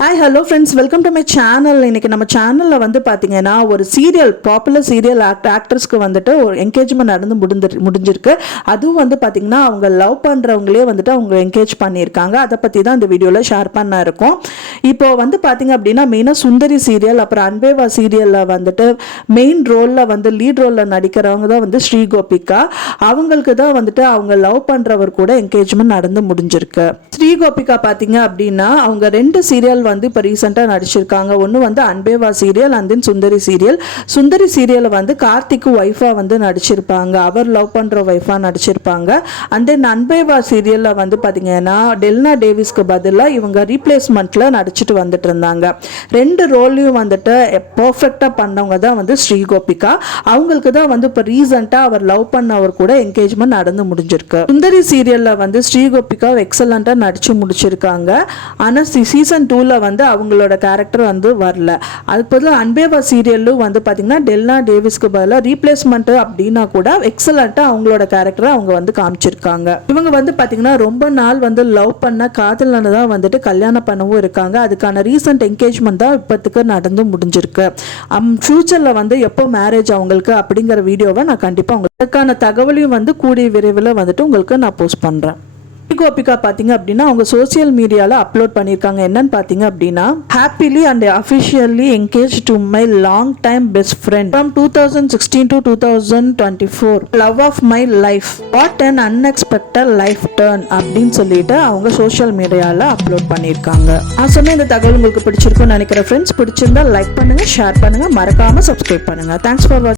Hi hello friends, welcome to my channel. இன்றைக்கி நம்ம சேனலில் வந்து பார்த்தீங்கன்னா ஒரு சீரியல், பாப்புலர் சீரியல் ஆக்டர்ஸ்க்கு வந்துட்டு ஒரு என்கேஜ்மெண்ட் நடந்து முடிஞ்சிருக்கு. அதுவும் வந்து பார்த்திங்கன்னா அவங்க லவ் பண்ணுறவங்களே வந்துட்டு அவங்க என்கேஜ் பண்ணியிருக்காங்க. அதை பற்றி தான் இந்த வீடியோவில் ஷேர் பண்ண இருக்கோம். இப்போ வந்து பார்த்திங்க அப்படின்னா மெயினாக சுந்தரி சீரியல், அப்புறம் அன்பேவா சீரியலில் வந்துட்டு மெயின் ரோலில் வந்து லீட் ரோலில் நடிக்கிறவங்க தான் வந்து ஸ்ரீகோபிகா. அவங்களுக்கு தான் வந்துட்டு அவங்க லவ் பண்ணுறவர் கூட என்கேஜ்மெண்ட் நடந்து முடிஞ்சிருக்கு. ஸ்ரீகோபிகா பார்த்தீங்க அப்படின்னா அவங்க 2 சீரியல் வந்து இப்போ ரீசெண்டாக நடிச்சிருக்காங்க. ஒன்று வந்து Anbe Vaa serial and then Sundari serial. Sundari சீரியலை வந்து கார்த்திக்கு ஒய்ஃபாக வந்து நடிச்சிருப்பாங்க, அவர் லவ் பண்ணுற ஒய்ஃபாக நடிச்சிருப்பாங்க. அண்ட் தென் அன்பேவா சீரியலில் வந்து பார்த்தீங்கன்னா டெல்னா டேவிஸ்க்கு பதிலாக இவங்க ரீப்ளேஸ்மெண்ட்டில் நடிச்சிட்டு வந்துட்டு இருந்தாங்க. 2 ரோல்லையும் வந்துட்டு பர்ஃபெக்டாக பண்ணவங்க தான் வந்து ஸ்ரீகோபிகா. அவங்களுக்கு தான் வந்து இப்போ ரீசெண்டாக அவர் லவ் பண்ணவர் கூட என்கேஜ்மெண்ட் நடந்து முடிஞ்சிருக்கு. சுந்தரி சீரியலில் வந்து ஸ்ரீகோபிகா எக்ஸலண்ட்டாக நடிச்சு முடிச்சிருக்காங்க. ஆனால் சீசன் 2ல வந்து அவங்களோட கேரக்டர் வந்து வரல. அதுக்கு பதிலாக அன்பேவா சீரியலும் வந்து பார்த்தீங்கன்னா டெல்னா டேவிஸ்க்கு பதிலாக ரீப்ளேஸ்மெண்ட் அப்படின்னா கூட எக்ஸலண்ட்டாக அவங்களோட கேரக்டரை அவங்க வந்து காமிச்சிருக்காங்க. இவங்க வந்து பார்த்தீங்கன்னா ரொம்ப நாள் வந்து லவ் பண்ண காதலனை தான் வந்துட்டு கல்யாணம் பண்ணவும் இருக்காங்க. அதுக்கான ரீசன்ட் என்கேஜ்மெண்ட் தான் இப்போத்துக்கு நடந்து முடிஞ்சிருக்கு. ஃபியூச்சரில் வந்து எப்போ மேரேஜ் அவங்களுக்கு அப்படிங்கிற வீடியோவை நான் கண்டிப்பாக உங்களுக்கான தகவலையும் வந்து கூடிய விரைவில் வந்துட்டு உங்களுக்கு நான் போஸ்ட் பண்ணுறேன். ஸ்ரீகோபிகா பார்த்தீங்க அப்படின்னா அவங்க சோசியல் மீடியாவில் அப்லோட் பண்ணியிருக்காங்க. என்னன்னு பார்த்தீங்க அப்படின்னா, happily and officially engage to my long time best friend from 2016 to 2024, love of my life, what an unexpected life turn அப்படின்னு சொல்லிட்டு அவங்க சோசியல் மீடியாவில் அப்லோட் பண்ணியிருக்காங்க. நான் சொன்ன இந்த தகவல் உங்களுக்கு பிடிச்சிருக்குன்னு நினைக்கிறேன் ஃப்ரெண்ட்ஸ். பிடிச்சிருந்தா லைக் பண்ணுங்க, ஷேர் பண்ணுங்க, மறக்காம சப்ஸ்கிரைப் பண்ணுங்க. தேங்க்ஸ் ஃபார் வாட்சிங்.